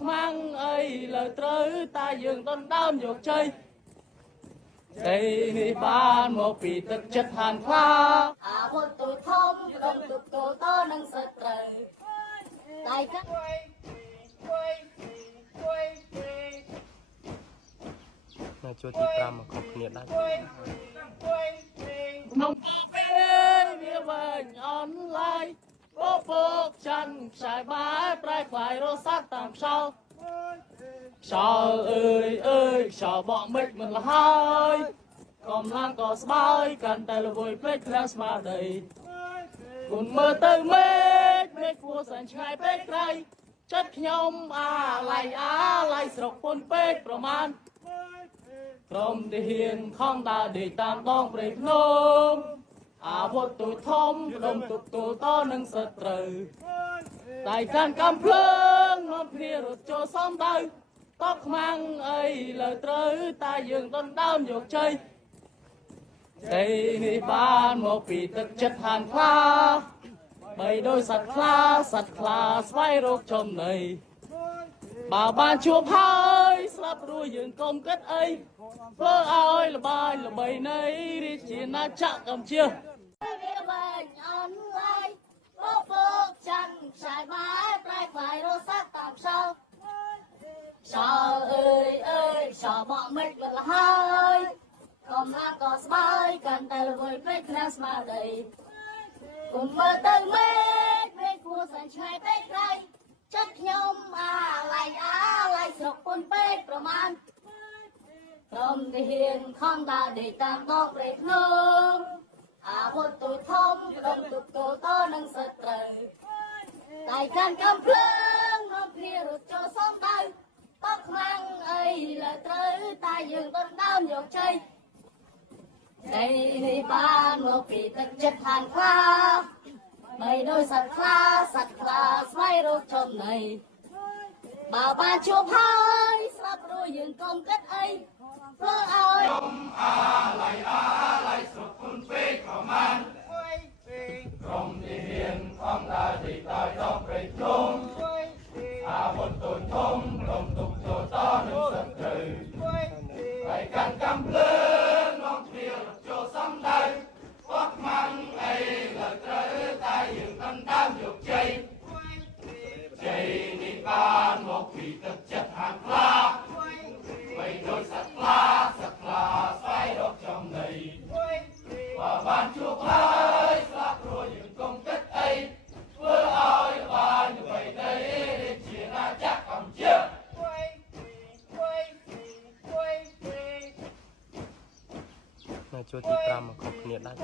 ខ្មាំងអីលើត្រូវតែយើងដណ្ដើមយកជ័យដីនេះបានមកពីទឹកចិត្តហានខ្លាអាវុធទូធំក្រុមទុកទល់តនឹងសត្រូវតែកានៅជួរទី5មកគ្រប់គ្នាដែរក្នុងពេលវាវែងអនឡាញពកច័ន្ទខ្សែបាយប្រែខ្វាយរសាត់តាមខ្យល់ខ្យល់អើយខ្យល់បក់មិចមិនលហើយកំឡាំងក៏ស្បើយកាន់តែល្វើយភ្លេចផ្លាំងស្មារតីគុណមើលទៅមេឃគួរសែនឆ្ងាយពេកក្រៃចិត្តខ្ញុំអាឡៃស្រុកពុនពេកប្រមាណក្រុមទាហានខំដើរដេកតាមដងព្រៃភ្នំអាវុធទូធំផ្ដុំទុកទល់តនឹងសត្រូវតែកាន់កំភ្លើងនាំគ្នារត់ចូលសំដៅតបខ្មាំងអីលើត្រូវតែយើងដណ្ដើមយកជ័យដីនេះបានមកពីទឹកចិត្តហានខ្លាបីដោយសត្វខ្លាស្វែងរកចំណីបើបានជួបហើយស្លាប់រួចយើងកុំគិតអីធ្វើឲ្យល្បាយល្បីនៃរាជាណាចក្រកម្ពុជាវាវែងអនឡាញពកច័ន្ទខ្សែបាយប្រែខ្វាយរសាត់តាមខ្យល់ខ្យល់អើយខ្យល់បក់មិចមិនលហើយកំឡាំងក៏ស្បើយកាន់តែល្វើយពេកខ្លាំងស្មារតីគុំមើលទៅមេឃគួរសែនឆ្ងាយពេកក្រៃចិត្តខ្ញុំអាឡៃស្រុកពុនពេកប្រមាណក្រុមទាហានខំដើរដេកតាមដងព្រៃភ្នំអាវុធទូធំផ្ដុំទុកទល់តនឹងសត្រូវតែកាន់កំភ្លើងនាំគ្នារត់ចូលសំដៅតបខ្មាំងអីលើត្រូវតែយើងដណ្ដើមយកជ័យដីនេះបានមកពីទឹកចិត្តហានខ្លាបីដោយសត្វខ្លាស្វែងរកចំណីបើបានជួបហើយស្លាប់រួចយើងកុំគិតអីធ្វើឲ្យអាឡៃស្រុកពុនពេកប្រមាណក្រុមទាហានខំដើរទីដោយដងព្រៃភ្នំអាវុធទូធំក្រុមទុកទល់តនឹងសត្រូវហើយកាន់កំភ្លើងនាំគ្នារត់ចូលសំដៅបោះខ្មាំងអីលើត្រូវតែយើងដណ្ដើមយកជ័យនេះបានមកពីទឹកចិត្តហានខ្លាបីដូចសត្វខ្លាស្វែងរកចំណីបើបានជួបហើយស្លាប់រួចយើងកុំគិតអីធ្វើឲ្យបានល្បីនៃរាជាណាចក្រកម្ពុជានៅជួរទី5មកគ្រប់គ្នាដែរ